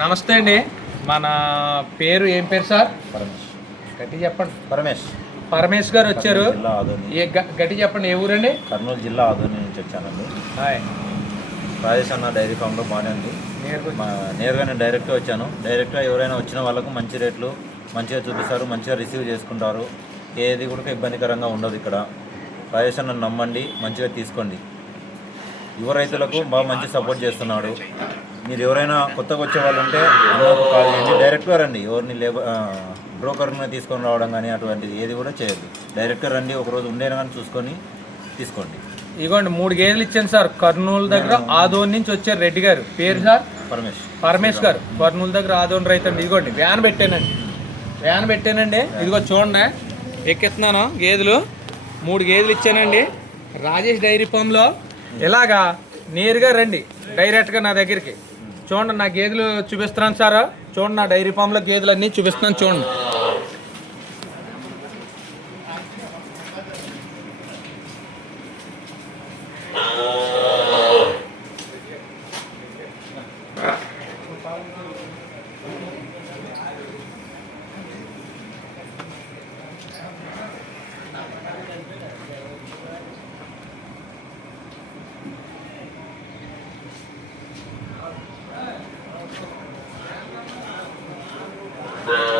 నమస్తే అండి. మన పేరు ఏం పేరు సార్? పరమేష్ గట్టి చెప్పండి. పరమేష్ పరమేష్ గారు వచ్చారు. కర్నూలు జిల్లా ఆదోని. ఏ గ- గట్టి చెప్పండి ఏ ఊరండి? కర్నూలు జిల్లా ఆదోని నుంచి వచ్చానండి. హాయ్. రాజేష్ అన్న డైరీ ఫామ్లో బాగానే ఉంది. మా నేరుగా నేను డైరెక్ట్గా వచ్చాను. డైరెక్ట్గా ఎవరైనా వచ్చిన వాళ్ళకు మంచి రేట్లు మంచిగా చూపిస్తారు మంచిగా రిసీవ్ చేసుకుంటారు. ఏది కూడా ఇబ్బందికరంగా ఉండదు ఇక్కడ. రాజేష్ అన్న నమ్మండి మంచిగా తీసుకోండి. యువ రైతులకు బాగా మంచి సపోర్ట్ చేస్తున్నాడు. మీరు ఎవరైనా కొత్తగా వచ్చే వాళ్ళు ఉంటే అన్నకు కాల్ చేయండి. డైరెక్ట్గా రండి. ఎవరిని లేబర్ బ్రోకర్ని తీసుకొని రావడం కానీ అటువంటిది ఏది కూడా చేయొద్దు. డైరెక్ట్గా రండి. ఒకరోజు ఉండేనా కానీ చూసుకొని తీసుకోండి. ఇగోండి మూడు గేదెలు ఇచ్చాను సార్. కర్నూలు దగ్గర ఆదోన్ నుంచి వచ్చారు రెడ్డి గారు. పేరు సార్? పరమేష్ పరమేష్ గారు. కర్నూలు దగ్గర ఆదోన్ రైతు అండి ఇదిగోండి వ్యాన్ పెట్టానండి. వ్యాన్ పెట్టానండి. ఇదిగో చూడండి. ఎక్కిస్తున్నాను గేదెలు మూడు గేదెలు ఇచ్చానండి. రాజేష్ డైరీ ఫామ్లో. ఇలాగా నేరుగా రండి. డైరెక్ట్గా నా దగ్గరికి. చూడండి నా గేదెలు చూపిస్తున్నాను సార్. చూడండి నా డైరీ ఫామ్లో గేదెలు అన్నీ చూపిస్తున్నాను చూడండి. the